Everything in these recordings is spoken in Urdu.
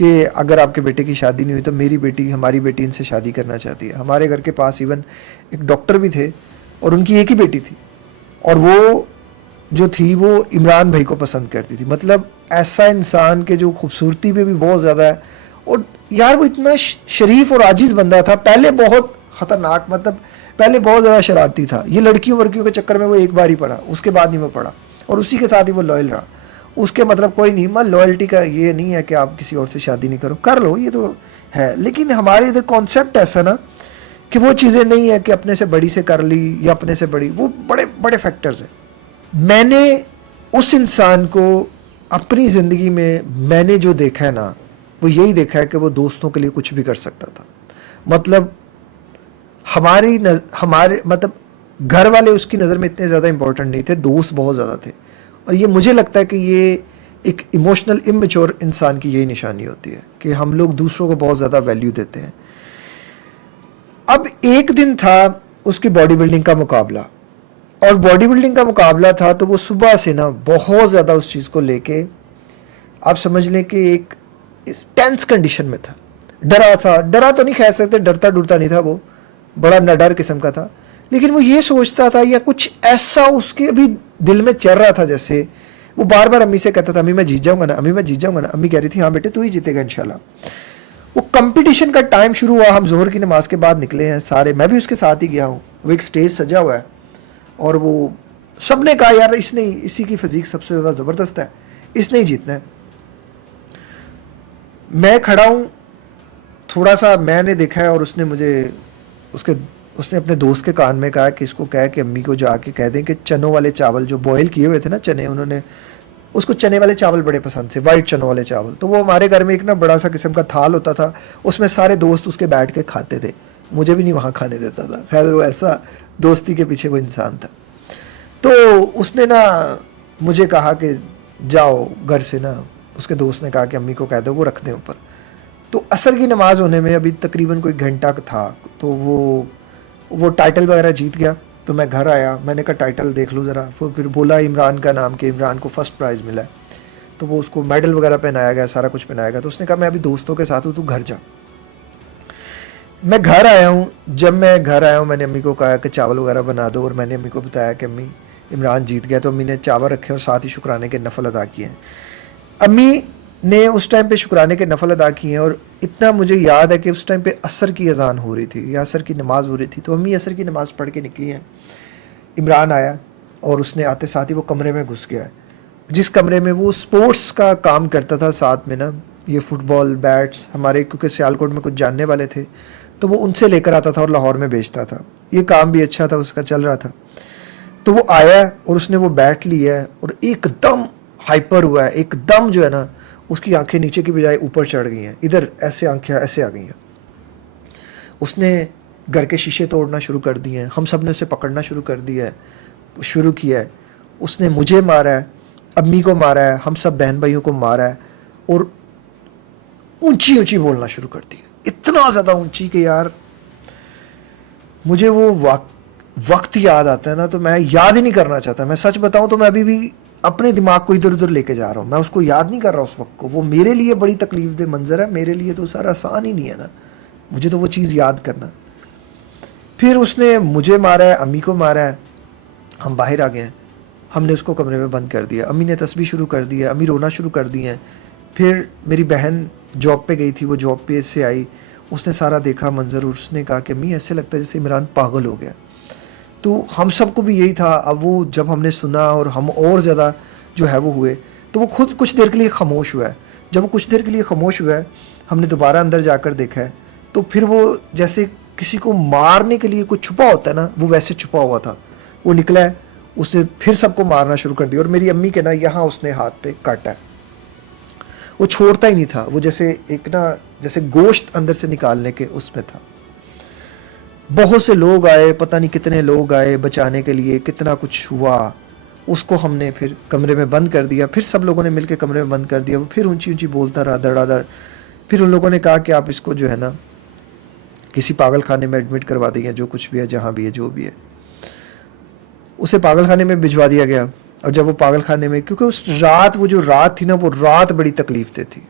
کہ اگر آپ کے بیٹے کی شادی نہیں ہوئی تو میری بیٹی ہماری بیٹی ان سے شادی کرنا چاہتی ہے. ہمارے گھر کے پاس ایون ایک ڈاکٹر بھی تھے اور ان کی ایک ہی بیٹی تھی, اور وہ جو تھی وہ عمران بھائی کو پسند کرتی تھی. مطلب ایسا انسان کہ جو خوبصورتی پہ بھی بہت زیادہ ہے, اور یار وہ اتنا شریف اور عاجز بندہ تھا. پہلے بہت خطرناک, مطلب پہلے بہت زیادہ شرارتی تھا. یہ لڑکیوں ورکیوں کے چکر میں وہ ایک بار ہی پڑا, اس کے بعد نہیں وہ پڑا, اور اسی کے ساتھ ہی وہ لوئل رہا. اس کے مطلب کوئی نہیں, لوئلٹی کا یہ نہیں ہے کہ آپ کسی اور سے شادی نہیں کرو, کر لو, یہ تو ہے. لیکن ہمارے ادھر کانسیپٹ ایسا نا کہ وہ چیزیں نہیں ہے کہ اپنے سے بڑی سے کر لی یا اپنے سے بڑی, وہ بڑے بڑے فیکٹرز ہیں. میں نے اس انسان کو اپنی زندگی میں نے جو دیکھا ہے نا, وہ یہی دیکھا ہے کہ وہ دوستوں کے لیے کچھ بھی کر سکتا تھا. مطلب ہمارے مطلب گھر والے اس کی نظر میں اتنے زیادہ امپورٹنٹ نہیں تھے, دوست بہت زیادہ تھے. اور یہ مجھے لگتا ہے کہ یہ ایک ایموشنل اممیچور انسان کی یہی نشانی ہوتی ہے کہ ہم لوگ دوسروں کو بہت زیادہ ویلیو دیتے ہیں. اب ایک دن تھا اس کی باڈی بلڈنگ کا مقابلہ, اور باڈی بلڈنگ کا مقابلہ تھا تو وہ صبح سے نا بہت زیادہ اس چیز کو لے کے آپ سمجھ لیں کہ ایک ٹینس کنڈیشن میں تھا. ڈرا تو نہیں کہہ سکتے, ڈرتا نہیں تھا, وہ بڑا نڈر قسم کا تھا. لیکن وہ یہ سوچتا تھا یا کچھ ایسا اس کے ابھی دل میں چل رہا تھا, جیسے وہ بار بار امی سے کہتا تھا امی میں جیت جاؤں گا نا, امی میں جیت جاؤں گا نا. امی کہہ رہی تھی ہاں بیٹے تو ہی جیتے گا انشاءاللہ. وہ کمپٹیشن کا ٹائم شروع ہوا, ہم ظہر کی نماز کے بعد نکلے ہیں سارے, میں بھی اس کے ساتھ ہی گیا ہوں. وہ ایک سٹیج سجا ہوا ہے اور وہ سب نے کہا یار اسی کی فزیک سب سے زیادہ زبردست ہے, اس نے ہی جیتنا ہے. میں کھڑا ہوں, تھوڑا سا میں نے دیکھا ہے, اور اس نے مجھے اس نے اپنے دوست کے کان میں کہا کہ اس کو کہا کہ امی کو جا کے کہہ دیں کہ چنوں والے چاول جو بوائل کیے ہوئے تھے نا چنے, انہوں نے اس کو چنے والے چاول بڑے پسند تھے, وائٹ چنوں والے چاول. تو وہ ہمارے گھر میں ایک نا بڑا سا قسم کا تھال ہوتا تھا, اس میں سارے دوست اس کے بیٹھ کے کھاتے تھے. مجھے بھی نہیں وہاں کھانے دیتا تھا. خیر وہ ایسا دوستی کے پیچھے وہ انسان تھا. تو اس نے نا مجھے کہا کہ جاؤ گھر سے نا, اس کے دوست نے کہا کہ امی کو کہہ دو وہ رکھ دیں اوپر. تو عصر کی نماز ہونے میں ابھی تقریباً کوئی گھنٹہ تھا, تو وہ ٹائٹل وغیرہ جیت گیا. تو میں گھر آیا, میں نے کہا ٹائٹل دیکھ لو ذرا. وہ پھر بولا عمران کا نام کہ عمران کو فرسٹ پرائز ملا ہے. تو وہ اس کو میڈل وغیرہ پہنایا گیا, سارا کچھ پہنایا گیا. تو اس نے کہا میں ابھی دوستوں کے ساتھ ہوں, تو گھر جا. میں گھر آیا ہوں. جب میں گھر آیا ہوں میں نے امی کو کہا کہ چاول وغیرہ بنا دو, اور میں نے امی کو بتایا کہ امی عمران جیت گیا. تو امی نے چاول رکھے اور ساتھ ہی شکرانے کے نفل ادا کیے ہیں. امی نے اس ٹائم پہ شکرانے کے نفل ادا کیے ہیں, اور اتنا مجھے یاد ہے کہ اس ٹائم پہ عصر کی اذان ہو رہی تھی یا عصر کی نماز ہو رہی تھی. تو امی عصر کی نماز پڑھ کے نکلی ہیں. عمران آیا اور اس نے آتے ساتھ ہی وہ کمرے میں گھس گیا ہے, جس کمرے میں وہ سپورٹس کا کام کرتا تھا. ساتھ میں نا یہ فٹ بال بیٹس ہمارے, کیونکہ سیالکوٹ میں کچھ جاننے والے تھے تو وہ ان سے لے کر آتا تھا اور لاہور میں بیچتا تھا. یہ کام بھی اچھا تھا اس کا, چل رہا تھا. تو وہ آیا اور اس نے وہ بیٹ لیا ہے اور ایک دم ہائپر ہوا ہے. ایک دم جو ہے نا اس کی آنکھیں نیچے کی بجائے اوپر چڑھ گئی ہیں, ادھر ایسے آنکھیں ایسے آ گئی ہیں. اس نے گھر کے شیشے توڑنا شروع کر دیے ہیں. ہم سب نے اسے پکڑنا شروع کیا ہے. اس نے مجھے مارا ہے, امی کو مارا ہے, ہم سب بہن بھائیوں کو مارا ہے, اور اونچی اونچی بولنا شروع کر دی. اتنا زیادہ اونچی کہ یار مجھے وہ وقت یاد آتا ہے نا, تو میں یاد ہی نہیں کرنا چاہتا. میں سچ بتاؤں تو میں ابھی بھی اپنے دماغ کو ادھر ادھر لے کے جا رہا ہوں. میں اس کو یاد نہیں کر رہا اس وقت کو. وہ میرے لیے بڑی تکلیف دہ منظر ہے, میرے لیے تو سارا آسان ہی نہیں ہے نا, مجھے تو وہ چیز یاد کرنا. پھر اس نے مجھے مارا ہے, امی کو مارا ہے. ہم باہر آ گئے ہیں, ہم نے اس کو کمرے میں بند کر دیا. امی نے تسبیح شروع کر دی ہے, امی رونا شروع کر دی ہیں. پھر میری بہن جاب پہ گئی تھی, وہ جاب پہ سے آئی, اس نے سارا دیکھا منظر, اور اس نے کہا کہ امی ایسے لگتا ہے جیسے عمران پاگل ہو گیا. تو ہم سب کو بھی یہی تھا. اب وہ جب ہم نے سنا اور ہم اور زیادہ جو ہے وہ ہوئے, تو وہ خود کچھ دیر کے لیے خاموش ہوا ہے. جب وہ کچھ دیر کے لیے خاموش ہوا ہے, ہم نے دوبارہ اندر جا کر دیکھا ہے, تو پھر وہ جیسے کسی کو مارنے کے لیے کچھ چھپا ہوتا ہے نا, وہ ویسے چھپا ہوا تھا. وہ نکلا ہے, اس نے پھر سب کو مارنا شروع کر دیا. اور میری امی کے نا یہاں اس نے ہاتھ پہ کاٹا ہے. وہ چھوڑتا ہی نہیں تھا, وہ جیسے ایک نا جیسے گوشت اندر سے نکالنے کے اس میں تھا. بہت سے لوگ آئے, پتہ نہیں کتنے لوگ آئے بچانے کے لیے, کتنا کچھ ہوا. اس کو ہم نے پھر کمرے میں بند کر دیا. پھر سب لوگوں نے مل کے کمرے میں بند کر دیا. وہ پھر اونچی اونچی بولتا رہا دڑا دڑ. پھر ان لوگوں نے کہا کہ آپ اس کو جو ہے نا کسی پاگل خانے میں ایڈمٹ کروا دیں, جو کچھ بھی ہے, جہاں بھی ہے, جو بھی ہے. اسے پاگل خانے میں بھجوا دیا گیا. اور جب وہ پاگل خانے میں, کیونکہ اس رات, وہ جو رات تھی نا, وہ رات بڑی تکلیف دہ تھی.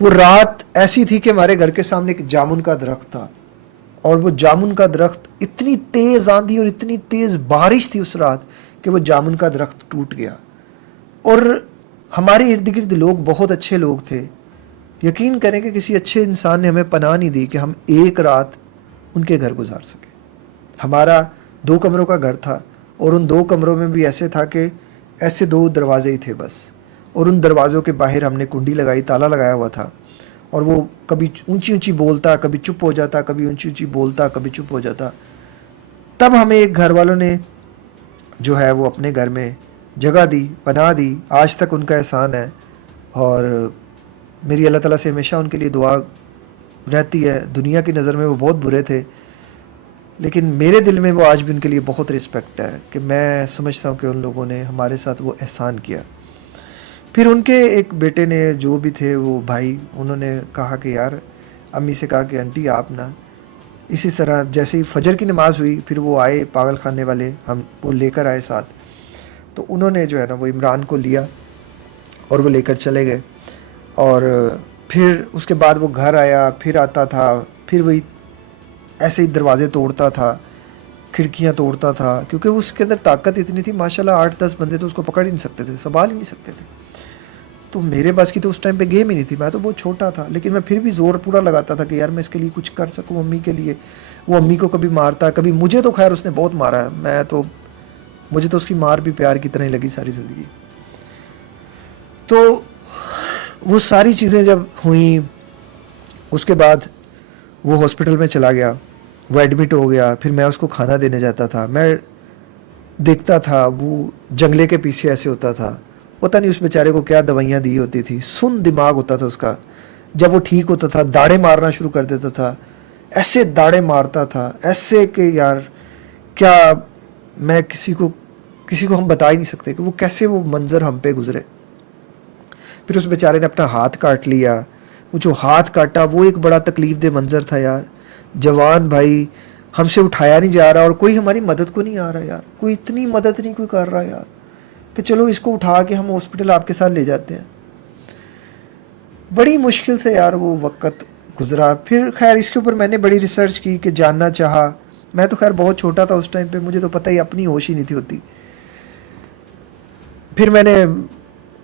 وہ رات ایسی تھی کہ ہمارے گھر کے سامنے ایک جامن کا درخت تھا، اور وہ جامن کا درخت اتنی تیز آندھی اور اتنی تیز بارش تھی اس رات کہ وہ جامن کا درخت ٹوٹ گیا. اور ہمارے ارد گرد لوگ بہت اچھے لوگ تھے. یقین کریں کہ کسی اچھے انسان نے ہمیں پناہ نہیں دی کہ ہم ایک رات ان کے گھر گزار سکیں. ہمارا 2 کمروں کا گھر تھا، اور ان 2 کمروں میں بھی ایسے تھا کہ ایسے 2 دروازے ہی تھے بس، اور ان دروازوں کے باہر ہم نے کنڈی لگائی، تالا لگایا ہوا تھا. اور وہ کبھی اونچی اونچی بولتا، کبھی چپ ہو جاتا، کبھی اونچی اونچی بولتا، کبھی چپ ہو جاتا. تب ہمیں ایک گھر والوں نے جو ہے وہ اپنے گھر میں جگہ دی، پناہ دی. آج تک ان کا احسان ہے، اور میری اللہ تعالیٰ سے ہمیشہ ان کے لیے دعا رہتی ہے. دنیا کی نظر میں وہ بہت برے تھے، لیکن میرے دل میں وہ آج بھی ان کے لیے بہت رسپیکٹ ہے کہ میں سمجھتا ہوں کہ ان لوگوں نے ہمارے ساتھ وہ احسان کیا. پھر ان کے ایک بیٹے نے، جو بھی تھے وہ بھائی، انہوں نے کہا کہ یار، امی سے کہا کہ آنٹی آپ نا اسی طرح، جیسے ہی فجر کی نماز ہوئی پھر وہ آئے پاگل خانے والے، ہم وہ لے کر آئے ساتھ. تو انہوں نے جو ہے نا وہ عمران کو لیا اور وہ لے کر چلے گئے. اور پھر اس کے بعد وہ گھر آیا، پھر آتا تھا، پھر وہی ایسے ہی دروازے توڑتا تھا، کھڑکیاں توڑتا تھا، کیونکہ اس کے اندر طاقت اتنی تھی ماشاءاللہ. 8-10 بندے تو اس کو پکڑ ہی نہیں سکتے تھے، سنبھال ہی نہیں سکتے تھے. تو میرے پاس کی تو اس ٹائم پہ گیم ہی نہیں تھی، میں تو بہت چھوٹا تھا، لیکن میں پھر بھی زور پورا لگاتا تھا کہ یار میں اس کے لیے کچھ کر سکوں امی کے لیے. وہ امی کو کبھی مارتا، کبھی مجھے. تو خیر اس نے بہت مارا ہے، مجھے تو اس کی مار بھی پیار کی طرح ہی لگی ساری زندگی. تو وہ ساری چیزیں جب ہوئیں، اس کے بعد وہ ہاسپٹل میں چلا گیا، وہ ایڈمٹ ہو گیا. پھر میں اس کو کھانا دینے جاتا تھا، میں دیکھتا تھا وہ جنگلے کے پیچھے ایسے ہوتا تھا. پتہ نہیں اس بیچارے کو کیا دوائیاں دی ہوتی تھی، سن دماغ ہوتا تھا اس کا. جب وہ ٹھیک ہوتا تھا داڑے مارنا شروع کر دیتا تھا، ایسے داڑے مارتا تھا، ایسے کہ یار کیا، میں کسی کو ہم بتا ہی نہیں سکتے کہ وہ کیسے وہ منظر ہم پہ گزرے. پھر اس بیچارے نے اپنا ہاتھ کاٹ لیا. وہ جو ہاتھ کاٹا وہ ایک بڑا تکلیف دہ منظر تھا یار. جوان بھائی، ہم سے اٹھایا نہیں جا رہا، اور کوئی ہماری مدد کو نہیں آ رہا یار، کوئی اتنی مدد نہیں کوئی کر رہا یار کہ چلو اس کو اٹھا کے ہم ہاسپٹل آپ کے ساتھ لے جاتے ہیں. بڑی مشکل سے یار وہ وقت گزرا. پھر خیر اس کے اوپر میں نے بڑی ریسرچ کی کہ جاننا چاہا. میں تو خیر بہت چھوٹا تھا اس ٹائم پہ، مجھے تو پتہ ہی، اپنی ہوش ہی نہیں تھی ہوتی. پھر میں نے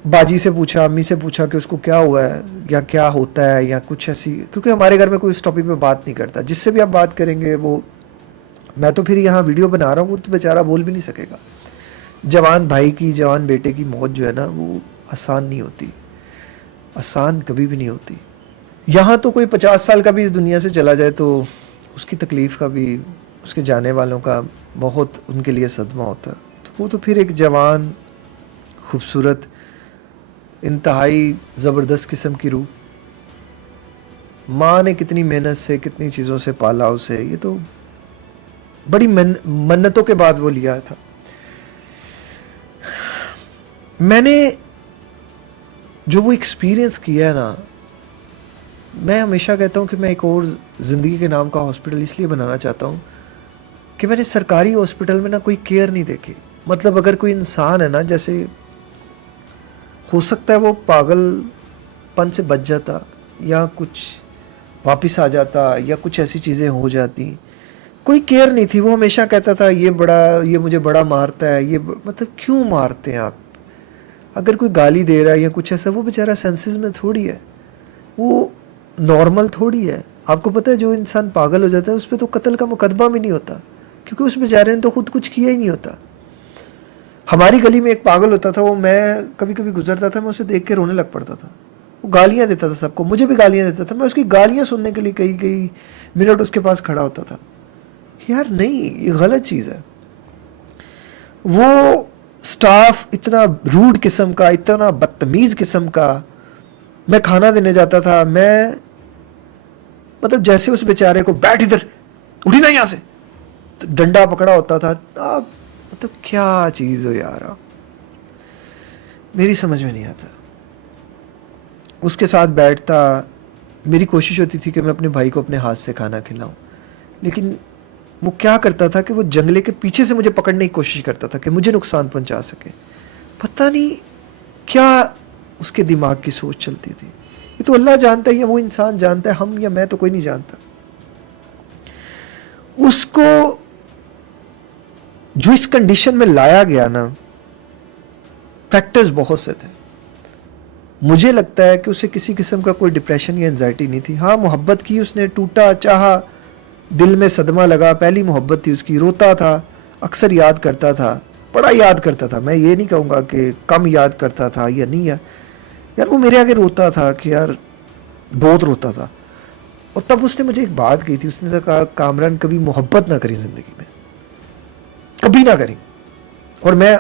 باجی سے پوچھا، امی سے پوچھا کہ اس کو کیا ہوا ہے یا کیا ہوتا ہے یا کچھ ایسی، کیونکہ ہمارے گھر میں کوئی اس ٹاپک پہ بات نہیں کرتا. جس سے بھی آپ بات کریں گے وہ، میں تو پھر یہاں ویڈیو بنا رہا ہوں، وہ تو بیچارہ بول بھی نہیں سکے گا. جوان بھائی کی، جوان بیٹے کی موت جو ہے نا وہ آسان نہیں ہوتی، آسان کبھی بھی نہیں ہوتی. یہاں تو کوئی 50 سال کا بھی اس دنیا سے چلا جائے تو اس کی تکلیف کا بھی، اس کے جانے والوں کا بہت ان کے لیے صدمہ ہوتا ہے. تو وہ تو پھر ایک جوان، خوبصورت، انتہائی زبردست قسم کی روح، ماں نے کتنی محنت سے کتنی چیزوں سے پالا اسے، یہ تو بڑی منتوں کے بعد وہ لیا تھا. میں نے جو وہ ایکسپیرینس کیا ہے نا، میں ہمیشہ کہتا ہوں کہ میں ایک اور زندگی کے نام کا ہاسپٹل اس لیے بنانا چاہتا ہوں کہ میں نے سرکاری ہاسپٹل میں نا کوئی کیئر نہیں دیکھی. مطلب اگر کوئی انسان ہے نا، جیسے ہو سکتا ہے وہ پاگل پن سے بچ جاتا، یا کچھ واپس آ جاتا، یا کچھ ایسی چیزیں ہو جاتی، کوئی کیئر نہیں تھی. وہ ہمیشہ کہتا تھا یہ مجھے بڑا مارتا ہے، مطلب کیوں مارتے ہیں آپ؟ اگر کوئی گالی دے رہا ہے یا کچھ ایسا، وہ بیچارہ سینسز میں تھوڑی ہے، وہ نارمل تھوڑی ہے. آپ کو پتہ ہے جو انسان پاگل ہو جاتا ہے اس پہ تو قتل کا مقدمہ بھی نہیں ہوتا، کیونکہ اس بیچارے نے تو خود کچھ کیا ہی نہیں ہوتا. ہماری گلی میں ایک پاگل ہوتا تھا، وہ میں کبھی کبھی گزرتا تھا، میں اسے دیکھ کے رونے لگ پڑتا تھا. وہ گالیاں دیتا تھا سب کو، مجھے بھی گالیاں دیتا تھا. میں اس کی گالیاں سننے کے لیے کئی منٹ اس کے پاس کھڑا ہوتا تھا کہ یار نہیں، یہ غلط چیز ہے. وہ سٹاف اتنا روڈ قسم کا، اتنا بدتمیز قسم کا. میں کھانا دینے جاتا تھا، میں مطلب جیسے اس بیچارے کو بیٹھ ادھر، اٹھی نا یہاں سے، ڈنڈا پکڑا ہوتا تھا. مطلب کیا چیز ہو یار، میری سمجھ میں نہیں آتا. اس کے ساتھ بیٹھتا، میری کوشش ہوتی تھی کہ میں اپنے بھائی کو اپنے ہاتھ سے کھانا کھلاؤں، لیکن وہ کیا کرتا تھا کہ وہ جنگلے کے پیچھے سے مجھے پکڑنے کی کوشش کرتا تھا کہ مجھے نقصان پہنچا سکے. پتہ نہیں کیا اس کے دماغ کی سوچ چلتی تھی. یہ تو اللہ جانتا ہے یا وہ انسان جانتا ہے, ہم یا میں تو کوئی نہیں جانتا. اس کو جو اس کنڈیشن میں لایا گیا نا, فیکٹرز بہت سے تھے. مجھے لگتا ہے کہ اسے کسی قسم کا کوئی ڈپریشن یا انزائٹی نہیں تھی. ہاں محبت کی اس نے, ٹوٹا, چاہا, دل میں صدمہ لگا, پہلی محبت تھی اس کی, روتا تھا, اکثر یاد کرتا تھا, بڑا یاد کرتا تھا. میں یہ نہیں کہوں گا کہ کم یاد کرتا تھا یا نہیں, یار وہ میرے آگے روتا تھا کہ یار بہت روتا تھا. اور تب اس نے مجھے ایک بات کہی تھی, اس نے کہا کامران کبھی محبت نہ کری زندگی میں, کبھی نہ کری. اور میں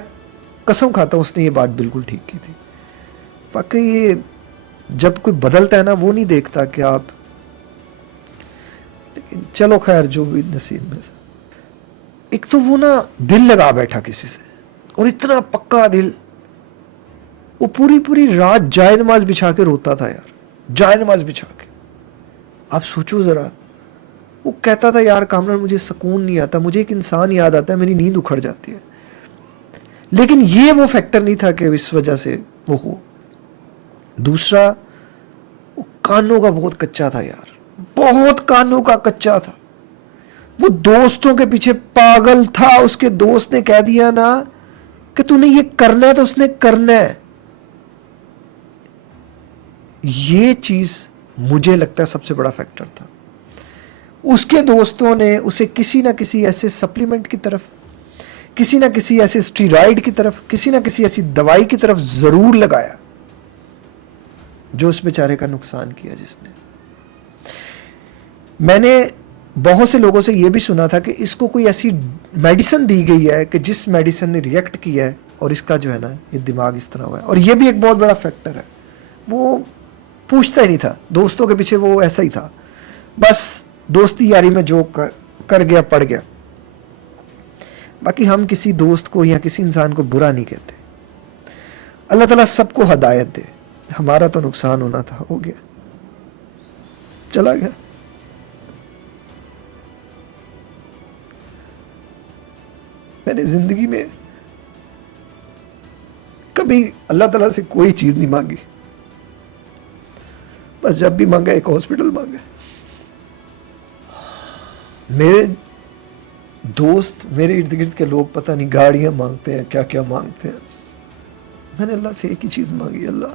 قسم کھاتا ہوں اس نے یہ بات بالکل ٹھیک کی تھی. واقعی یہ جب کوئی بدلتا ہے نا, وہ نہیں دیکھتا کہ آپ, لیکن چلو خیر جو بھی نصیب میں تھا. ایک تو وہ نا دل لگا بیٹھا کسی سے, اور اتنا پکا دل, وہ پوری رات جائے نماز بچھا کے روتا تھا یار, جائے نماز بچھا کے. آپ سوچو ذرا, وہ کہتا تھا یار کامران مجھے سکون نہیں آتا, مجھے ایک انسان یاد آتا ہے, میری نیند اکھڑ جاتی ہے. لیکن یہ وہ فیکٹر نہیں تھا کہ اس وجہ سے وہ ہو. دوسرا, وہ کانوں کا بہت کچا تھا یار, بہت کانوں کا کچا تھا. وہ دوستوں کے پیچھے پاگل تھا. اس کے دوست نے کہہ دیا نا کہ تو نے یہ کرنا ہے تو اس نے کرنا ہے. یہ چیز مجھے لگتا ہے سب سے بڑا فیکٹر تھا. اس کے دوستوں نے اسے کسی نہ کسی ایسے سپلیمنٹ کی طرف, کسی نہ کسی ایسے اسٹیرائڈ کی طرف, کسی نہ کسی ایسی دوائی کی طرف ضرور لگایا جو اس بیچارے کا نقصان کیا. جس نے, میں نے بہت سے لوگوں سے یہ بھی سنا تھا کہ اس کو کوئی ایسی میڈیسن دی گئی ہے کہ جس میڈیسن نے ریئیکٹ کیا ہے اور اس کا جو ہے نا یہ دماغ اس طرح ہوا ہے. اور یہ بھی ایک بہت بڑا فیکٹر ہے. وہ پوچھتا ہی نہیں تھا, دوستوں کے پیچھے وہ ایسا ہی تھا, بس دوستی یاری میں جو کر گیا پڑ گیا. باقی ہم کسی دوست کو یا کسی انسان کو برا نہیں کہتے. اللہ تعالیٰ سب کو ہدایت دے. ہمارا تو نقصان ہونا تھا, ہو گیا, چلا گیا. میں نے زندگی میں کبھی اللہ تعالیٰ سے کوئی چیز نہیں مانگی, بس جب بھی مانگا ایک ہاسپٹل مانگا. میرے دوست, میرے ارد گرد کے لوگ پتہ نہیں گاڑیاں مانگتے ہیں, کیا کیا مانگتے ہیں. میں نے اللہ سے ایک ہی چیز مانگی, اللہ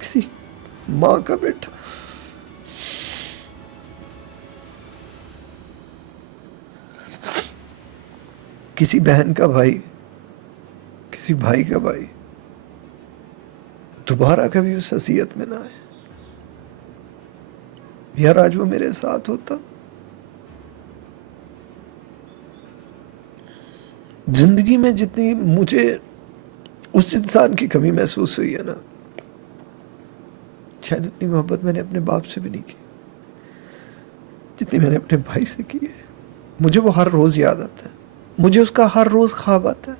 کسی ماں کا بیٹا, کسی بہن کا بھائی, کسی بھائی کا بھائی دوبارہ کبھی اس حیثیت میں نہ آئے. یار آج وہ میرے ساتھ ہوتا. زندگی میں جتنی مجھے اس انسان کی کمی محسوس ہوئی ہے نا, شاید اتنی محبت میں نے اپنے باپ سے بھی نہیں کی جتنی میں نے اپنے بھائی سے کی ہے. مجھے وہ ہر روز یاد آتا ہے, مجھے اس کا ہر روز خواب آتا ہے.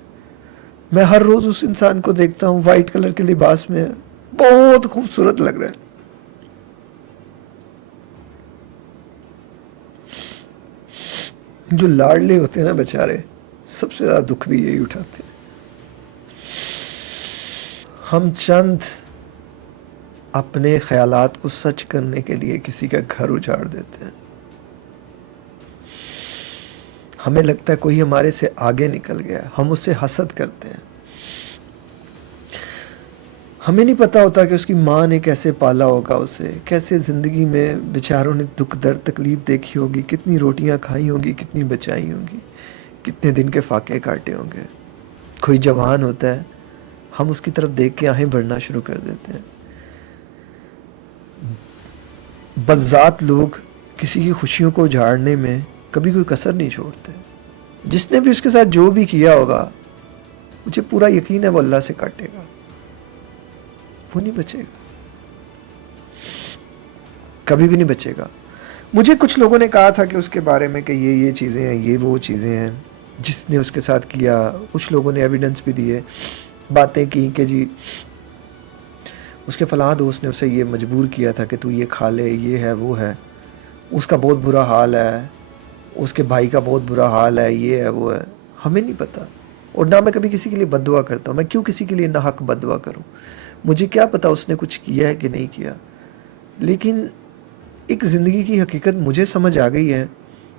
میں ہر روز اس انسان کو دیکھتا ہوں, وائٹ کلر کے لباس میں, بہت خوبصورت لگ رہا ہے. جو لاڈلے ہوتے ہیں نا بیچارے, سب سے زیادہ دکھ بھی یہی اٹھاتے ہیں. ہم چند اپنے خیالات کو سچ کرنے کے لیے کسی کا گھر اجاڑ دیتے ہیں. ہمیں لگتا ہے کوئی ہمارے سے آگے نکل گیا, ہم اس سے حسد کرتے ہیں. ہمیں نہیں پتا ہوتا کہ اس کی ماں نے کیسے پالا ہوگا اسے, کیسے زندگی میں بیچاروں نے دکھ درد تکلیف دیکھی ہوگی, کتنی روٹیاں کھائی ہوگی, کتنی بچائی ہوں گی, کتنے دن کے فاقے کاٹے ہوں گے. کوئی جوان ہوتا ہے, ہم اس کی طرف دیکھ کے آہیں بھرنا شروع کر دیتے ہیں. بذات لوگ کسی کی خوشیوں کو اجاڑنے میں کبھی کوئی کسر نہیں چھوڑتے. جس نے بھی اس کے ساتھ جو بھی کیا ہوگا, مجھے پورا یقین ہے وہ اللہ سے کاٹے گا, وہ نہیں بچے گا, کبھی بھی نہیں بچے گا. مجھے کچھ لوگوں نے کہا تھا کہ اس کے بارے میں کہ یہ چیزیں ہیں, یہ وہ چیزیں ہیں جس نے اس کے ساتھ کیا. کچھ لوگوں نے ایویڈنس بھی دیے, باتیں کی کہ جی اس کے فلاں دوست نے اسے یہ مجبور کیا تھا کہ تو یہ کھا لے, یہ ہے وہ ہے, اس کا بہت برا حال ہے, اس کے بھائی کا بہت برا حال ہے, یہ ہے وہ ہے. ہمیں نہیں پتا, اور نہ میں کبھی کسی کے لیے بد دعا کرتا ہوں. میں کیوں کسی کے لیے ناحق بد دعا کروں؟ مجھے کیا پتا اس نے کچھ کیا ہے کہ نہیں کیا، لیکن ایک زندگی کی حقیقت مجھے سمجھ آ گئی ہے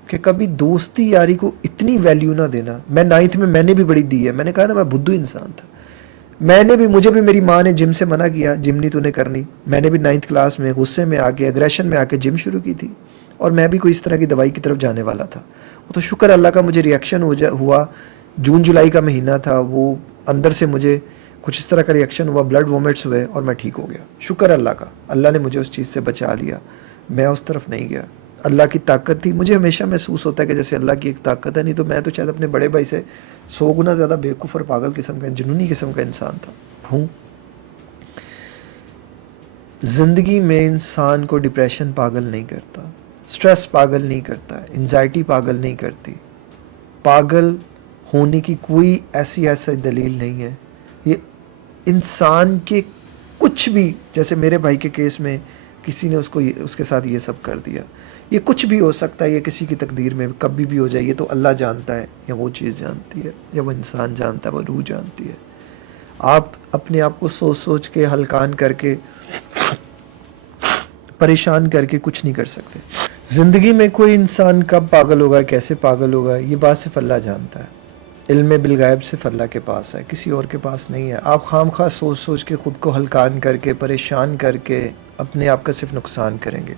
کہ کبھی دوستی یاری کو اتنی ویلیو نہ دینا. میں 9th میں نے بھی بڑی دی ہے. میں نے کہا نا میں بدھو انسان تھا. مجھے بھی میری ماں نے جم سے منع کیا، جم نہیں تو نے کرنی. میں نے بھی 9th کلاس میں غصے میں آ کے اگریشن میں آ کے جم شروع کی تھی، اور میں بھی کوئی اس طرح کی دوائی کی طرف جانے والا تھا. وہ تو شکر اللہ کا مجھے ریئیکشن ہوا. جون جولائی کا مہینہ تھا، وہ اندر سے مجھے کچھ اس طرح کا ریئیکشن ہوا، بلڈ وومٹس ہوئے اور میں ٹھیک ہو گیا. شکر اللہ کا، اللہ نے مجھے اس چیز سے بچا لیا. میں اس طرف نہیں گیا. اللہ کی طاقت تھی. مجھے ہمیشہ محسوس ہوتا ہے کہ جیسے اللہ کی ایک طاقت ہے، نہیں تو میں تو شاید اپنے بڑے بھائی سے 100 گنا زیادہ بیوقوف اور پاگل قسم کا، جنونی قسم کا انسان ہوں. زندگی میں انسان کو ڈپریشن پاگل نہیں کرتا، سٹریس پاگل نہیں کرتا، انزائٹی پاگل نہیں کرتی. پاگل ہونے کی کوئی ایسی دلیل نہیں ہے. یہ انسان کے کچھ بھی، جیسے میرے بھائی کے کیس میں کسی نے اس کے ساتھ یہ سب کر دیا، یہ کچھ بھی ہو سکتا ہے. یہ کسی کی تقدیر میں کبھی بھی ہو جائے. یہ تو اللہ جانتا ہے، یا وہ چیز جانتی ہے، یا وہ انسان جانتا ہے، وہ روح جانتی ہے. آپ اپنے آپ کو سوچ سوچ کے ہلکان کر کے پریشان کر کے کچھ نہیں کر سکتے. زندگی میں کوئی انسان کب پاگل ہوگا، کیسے پاگل ہوگا، یہ بات صرف اللہ جانتا ہے. علم بالغیب صرف اللہ کے پاس ہے، کسی اور کے پاس نہیں ہے. آپ خام خواہ سوچ سوچ کے خود کو ہلکان کر کے پریشان کر کے اپنے آپ کا صرف نقصان کریں گے.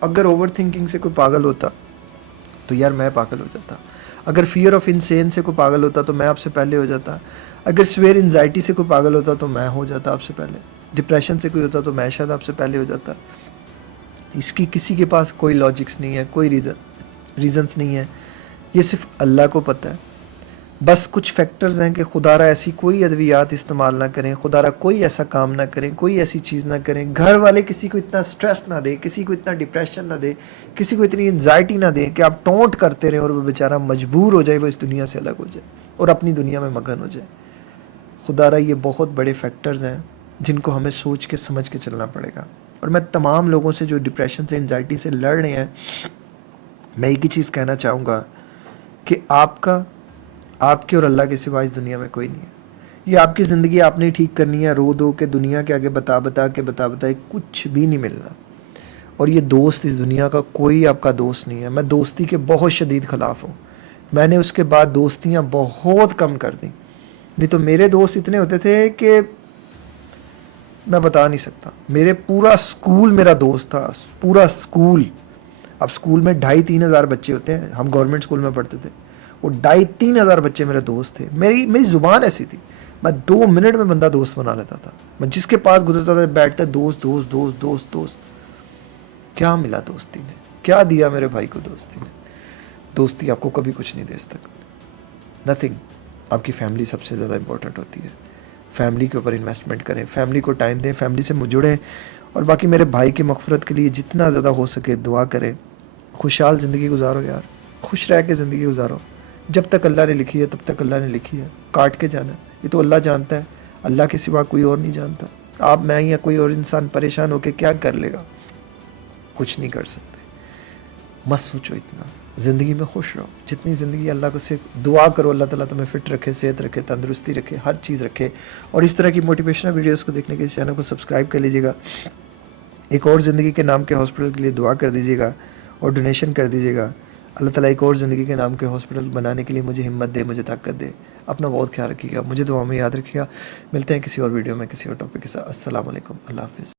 اگر اوور تھنکنگ سے کوئی پاگل ہوتا تو یار میں پاگل ہو جاتا. اگر فیئر آف انسین سے کوئی پاگل ہوتا تو میں آپ سے پہلے ہو جاتا. اگر سویئر انزائٹی سے کوئی پاگل ہوتا تو میں ہو جاتا آپ سے پہلے. ڈپریشن سے کوئی ہوتا تو میں شاید آپ سے پہلے ہو جاتا. اس کی کسی کے پاس کوئی لاجکس نہیں ہے، کوئی ریزنس نہیں ہے. یہ صرف اللہ کو پتہ ہے. بس کچھ فیکٹرز ہیں کہ خدا را ایسی کوئی ادویات استعمال نہ کریں، خدا را کوئی ایسا کام نہ کریں، کوئی ایسی چیز نہ کریں، گھر والے کسی کو اتنا سٹریس نہ دیں، کسی کو اتنا ڈپریشن نہ دیں، کسی کو اتنی انزائٹی نہ دیں کہ آپ ٹونٹ کرتے رہیں اور وہ بیچارہ مجبور ہو جائے، وہ اس دنیا سے الگ ہو جائے اور اپنی دنیا میں مگن ہو جائے. خدا را یہ بہت بڑے فیکٹرز ہیں جن کو ہمیں سوچ کے سمجھ کے چلنا پڑے گا. اور میں تمام لوگوں سے جو ڈپریشن سے انزائٹی سے لڑ رہے ہیں، میں ایک ہی چیز کہنا چاہوں گا کہ آپ کے اور اللہ کے سوا اس دنیا میں کوئی نہیں ہے. یہ آپ کی زندگی آپ نے ٹھیک کرنی ہے. رو دو کے دنیا کے آگے بتا کچھ بھی نہیں ملنا. اور یہ دوست اس دنیا کا کوئی آپ کا دوست نہیں ہے. میں دوستی کے بہت شدید خلاف ہوں. میں نے اس کے بعد دوستیاں بہت کم کر دیں. نہیں تو میرے دوست اتنے ہوتے تھے کہ میں بتا نہیں سکتا. میرے پورا اسکول میرا دوست تھا، پورا اسکول. اب اسکول میں 2,500-3,000 ہزار بچے ہوتے ہیں. ہم گورنمنٹ اسکول میں پڑھتے تھے. وہ 2,500-3,000 ہزار بچے میرے دوست تھے. میری زبان ایسی تھی، میں 2 منٹ میں بندہ دوست بنا لیتا تھا. میں جس کے پاس گزرتا تھا بیٹھتا دوست دوست دوست دوست دوست. کیا ملا دوستی نے؟ کیا دیا میرے بھائی کو دوستی نے؟ دوستی آپ کو کبھی کچھ نہیں دے سکتی. نتھنگ. آپ کی فیملی سب سے زیادہ امپورٹنٹ ہوتی ہے. فیملی کے اوپر انویسٹمنٹ کریں، فیملی کو ٹائم دیں، فیملی سے جڑیں. اور باقی میرے بھائی کی مغفرت کے لیے جتنا زیادہ ہو سکے دعا کریں. خوشحال زندگی گزارو یار، خوش رہ کے زندگی گزارو. جب تک اللہ نے لکھی ہے تب تک اللہ نے لکھی ہے. کاٹ کے جانا یہ تو اللہ جانتا ہے. اللہ کے سوا کوئی اور نہیں جانتا. آپ، میں یا کوئی اور انسان پریشان ہو کے کیا کر لے گا؟ کچھ نہیں کر سکتے. مت سوچو اتنا. زندگی میں خوش رہو. جتنی زندگی اللہ کو سے دعا کرو اللہ تعالیٰ تمہیں فٹ رکھے، صحت رکھے، تندرستی رکھے، ہر چیز رکھے. اور اس طرح کی موٹیویشنل ویڈیوز کو دیکھنے کے اس چینل کو سبسکرائب کر لیجیے گا. ایک اور زندگی کے نام کے ہاسپٹل کے لیے دعا کر دیجیے گا اور ڈونیشن کر دیجیے گا. اللہ تعالیٰ ایک اور زندگی کے نام کے ہاسپٹل بنانے کے لیے مجھے ہمت دے، مجھے طاقت دے. اپنا بہت خیال رکھیے گا. مجھے دعا میں یاد رکھیے گا. ملتے ہیں کسی اور ویڈیو میں کسی اور ٹاپک کے ساتھ. السلام علیکم. اللہ حافظ.